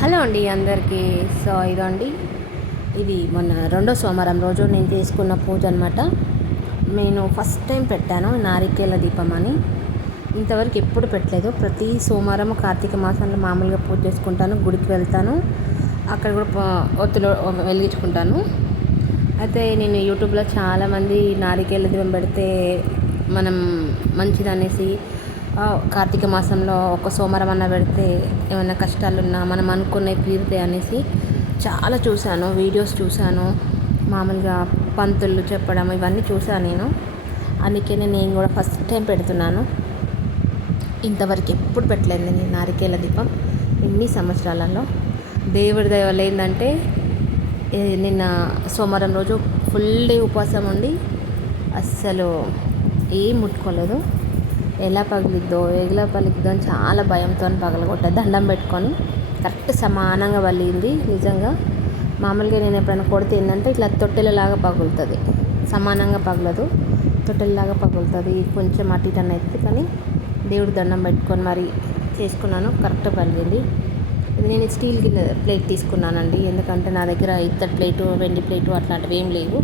Hello అండి అందరికీ. So ఇదండి, ఇది మొన్న రెండో సోమవారం రోజు నేను చేసుకున్న పూజ అనమాట. నేను ఫస్ట్ టైం పెట్టాను నారికేల దీపం అని. ఇంతవరకు ఎప్పుడు పెట్టలేదు. ప్రతి సోమవారం కార్తీక మాసంలో మామూలుగా పూజ చేసుకుంటాను, గుడికి వెళ్తాను, అక్కడ కూడా ఒత్తులు వెలిగించుకుంటాను. అయితే నేను యూట్యూబ్లో చాలామంది నారికేల దీపం పెడితే మనం మంచిదనేసి, కార్తీక మాసంలో ఒక సోమవారం అన్న పెడితే ఏమైనా కష్టాలున్నా మనం అనుకున్నవి తీరుతాయి అనేసి చాలా చూశాను, వీడియోస్ చూశాను, మామూలుగా పంతులు చెప్పడం ఇవన్నీ చూశాను నేను. అందుకనే నేను కూడా ఫస్ట్ టైం పెడుతున్నాను. ఇంతవరకు ఎప్పుడు పెట్టలేదు నేను నారికేల దీపం ఇన్ని సంవత్సరాలలో. దేవుడి దయ వల్ల ఏంటంటే నిన్న సోమవారం రోజు ఫుల్ డే ఉపవాసం ఉండి అస్సలు ఏం ముట్టుకోలేదు. ఎలా పగిలిద్దో అని చాలా భయంతో పగలగొట్టా. దండం పెట్టుకొని కరెక్ట్ సమానంగా పగిలింది. నిజంగా మామూలుగా నేను ఎప్పుడైనా కొడితే ఏంటంటే ఇట్లా తొట్టెలలాగా పగులుతుంది, సమానంగా పగలదు, తొట్టెలలాగా పగులుతుంది, కొంచెం అటు ఇటు అవుతుంది. కానీ దేవుడు దండం పెట్టుకొని మరి చేసుకున్నాను, కరెక్ట్ పగిలింది. ఇది నేను స్టీల్ ప్లేట్ తీసుకున్నానండి, ఎందుకంటే నా దగ్గర ఇత్తడి ప్లేటు, వెండి ప్లేటు అట్లాంటివి ఏం లేవు.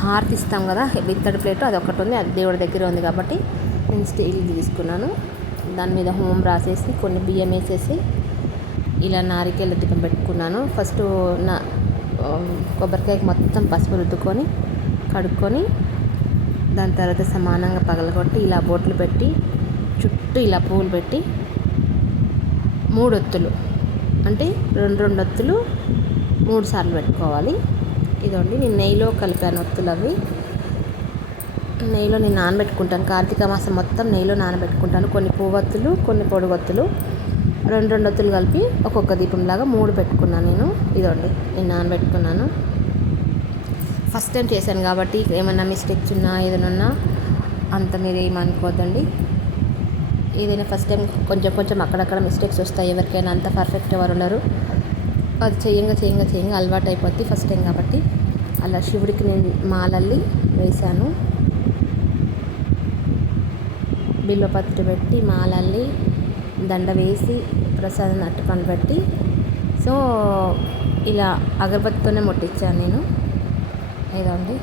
హారతి ఇస్తాం కదా, ఇత్తడి ప్లేటు అది ఒకటి ఉంది, అది దేవుడి దగ్గర ఉంది కాబట్టి నేను స్టీల్ తీసుకున్నాను. దాని మీద హోమ్ రాసేసి కొన్ని బియ్యం వేసేసి ఇలా నారికేల దీపం పెట్టుకున్నాను. ఫస్ట్ నా కొబ్బరికాయకి మొత్తం పసుపు రుద్దుకొని కడుక్కొని దాని తర్వాత సమానంగా పగలగొట్టి ఇలా బొట్లు పెట్టి చుట్టూ ఇలా పువ్వులు పెట్టి 3 ఒత్తులు అంటే 2 ఒత్తులు 3 సార్లు పెట్టుకోవాలి. ఇదండి నేను నెయ్యిలో కలిపాను ఒత్తులు. అవి నెయ్యిలో నేను నానబెట్టుకుంటాను, కార్తీక మాసం మొత్తం నెయ్యిలో నానబెట్టుకుంటాను. కొన్ని పువ్వొత్తులు, కొన్ని పొడుగొత్తులు, 2 ఒత్తులు కలిపి ఒక్కొక్క దీపంలాగా 3 పెట్టుకున్నాను నేను. ఇదండి నేను నానబెట్టుకున్నాను. ఫస్ట్ టైం చేశాను కాబట్టి ఏమన్నా మిస్టేక్స్ ఉన్నా ఏదైనా ఉన్నా అంత మీరు ఏమనుకోవద్దండి. ఏదైనా ఫస్ట్ టైం కొంచెం అక్కడక్కడ మిస్టేక్స్ వస్తాయి, ఎవరికైనా అంత పర్ఫెక్ట్ ఎవరు ఉండరు. అది చేయంగా అలవాటు అయిపోద్ది ఫస్ట్ టైం కాబట్టి. అలా శివుడికి నేను మాలల్లి వేశాను, బిల్వపత్రి పెట్టి మాలల్లి దండ వేసి ప్రసాదం అట్టుకొని పెట్టి, సో ఇలా అగరబత్తితోనే ముట్టించాను నేను. ఇదండి,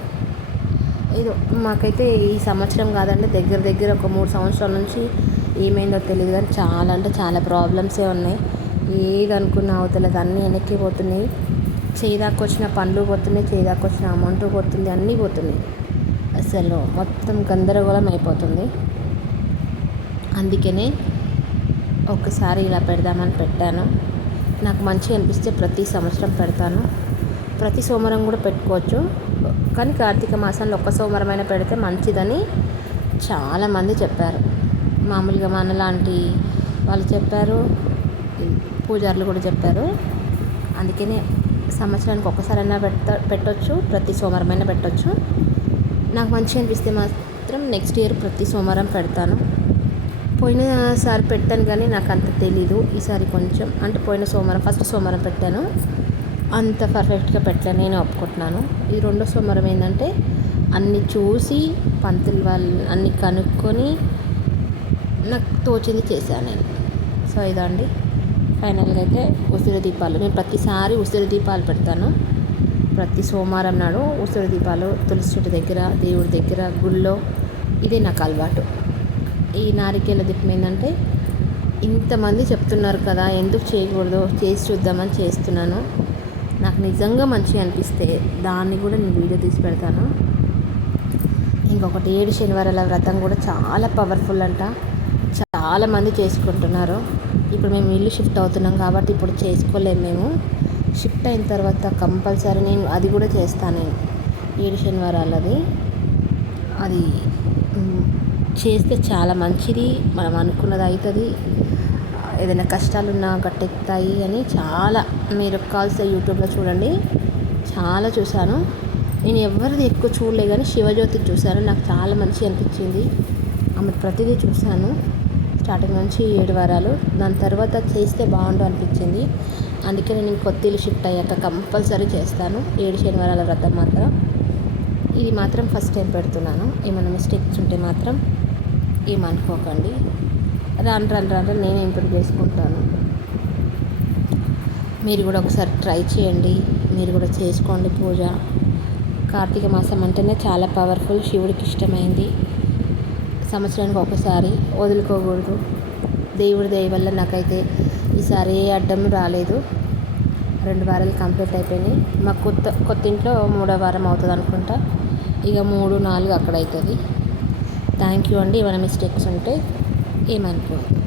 ఇది మాకైతే ఈ సంవత్సరం కాదండి, దగ్గర ఒక 3 సంవత్సరాల నుంచి ఏమైందో తెలియదు కానీ చాలా అంటే చాలా ప్రాబ్లమ్సే ఉన్నాయి. ఏది అనుకున్న అవతలేదు, అన్నీ వెనక్కి పోతున్నాయి. చేదాకొచ్చిన పండ్లు పోతున్నాయి, చేదాకొచ్చిన అమౌంట్ పోతుంది, అన్నీ పోతున్నాయి. అసలు మొత్తం గందరగోళం అయిపోతుంది. అందుకనే ఒక్కసారి ఇలా పెడదామని పెట్టాను. నాకు మంచిగా అనిపిస్తే ప్రతి సంవత్సరం పెడతాను. ప్రతి సోమవారం కూడా పెట్టుకోవచ్చు, కానీ కార్తీక మాసంలో ఒక్క సోమవారమైనా పెడితే మంచిదని చాలామంది చెప్పారు. మామూలుగా మనలాంటి వాళ్ళు చెప్పారు, పూజారులు కూడా చెప్పారు. అందుకనే సంవత్సరానికి ఒక్కసారైనా పెట్టవచ్చు, ప్రతి సోమవారమైనా పెట్టవచ్చు. నాకు మంచిగా అనిపిస్తే మాత్రం నెక్స్ట్ ఇయర్ ప్రతి సోమవారం పెడతాను. పోయినసారి పెట్టాను కానీ నాకు అంత తెలీదు. ఈసారి కొంచెం అంటే పోయిన సోమవారం ఫస్ట్ సోమవారం పెట్టాను, అంత పర్ఫెక్ట్గా పెట్టాను, నేను ఒప్పుకుంటున్నాను. ఈ రెండో సోమవారం ఏంటంటే అన్నీ చూసి పంతులు వాళ్ళు అన్నీ కనుక్కొని నాకు తోచింది చేశాను నేను. సో ఇదండి, ఫైనల్గా అయితే ఉసిరి దీపాలు నేను ప్రతిసారి ఉసిరి దీపాలు పెడతాను. ప్రతి సోమవారం నాడు ఉసిరి దీపాలు తులసి చెట్టు దగ్గర, దేవుడి దగ్గర, గుళ్ళో, ఇదే నాకు అలవాటు. ఈ నారికేల దీపం ఏంటంటే ఇంతమంది చెప్తున్నారు కదా, ఎందుకు చేయకూడదు, చేసి చూద్దామని చేస్తున్నాను. నాకు నిజంగా మంచిగా అనిపిస్తే దాన్ని కూడా నేను వీడియో తీసి పెడతాను. ఇంకొకటి 7 శనివారాల వ్రతం కూడా చాలా పవర్ఫుల్ అంట, చాలామంది చేసుకుంటున్నారు. ఇప్పుడు మేము ఇల్లు షిఫ్ట్ అవుతున్నాం కాబట్టి ఇప్పుడు చేసుకోలేము. మేము షిఫ్ట్ అయిన తర్వాత కంపల్సరీ నేను అది కూడా చేస్తాను. నేను 7 శనివారాలది అది చేస్తే చాలా మంచిది, మనం అనుకున్నది అవుతుంది, ఏదైనా కష్టాలున్నా గట్టెక్కుతాయి అని చాలా మీరు కాల్స్తే యూట్యూబ్లో చూడండి. చాలా చూశాను నేను, ఎవరిది ఎక్కువ చూడలే కానీ శివజ్యోతి చూశాను, నాకు చాలా మంచిగా అనిపించింది. ఆమె ప్రతిదీ చూశాను స్టార్టింగ్ నుంచి 7 వారాలు. దాని తర్వాత చేస్తే బాగుండు అనిపించింది. అందుకే నేను కొత్త ఇల్లు షిఫ్ట్ అయ్యాక కంపల్సరీ చేస్తాను 7 శనివారాల వ్రతం మాత్రం. ఇది మాత్రం ఫస్ట్ టైం పెడుతున్నాను. ఏమైనా మిస్టేక్స్ ఉంటే మాత్రం ఏమనుకోకండి. రాను నేనే ఇంప్రూవ్ చేసుకుంటాను. మీరు కూడా ఒకసారి ట్రై చేయండి, మీరు కూడా చేసుకోండి పూజ. కార్తీక మాసం అంటేనే చాలా పవర్ఫుల్, శివుడికి ఇష్టమైంది. సంవత్సరానికి ఒకసారి వదులుకోకూడదు. దేవుడి దయ వల్ల నాకైతే ఈసారి ఏ అడ్డం రాలేదు. 2 వారాలు కంప్లీట్ అయిపోయినాయి. మా కొత్త ఇంట్లో 3వ వారం అవుతుంది అనుకుంటా. ఇక 3, 4 అక్కడ అవుతుంది. థ్యాంక్ యూ అండి. ఏమైనా మిస్టేక్స్ ఉంటే ఏమనుకోవద్దు.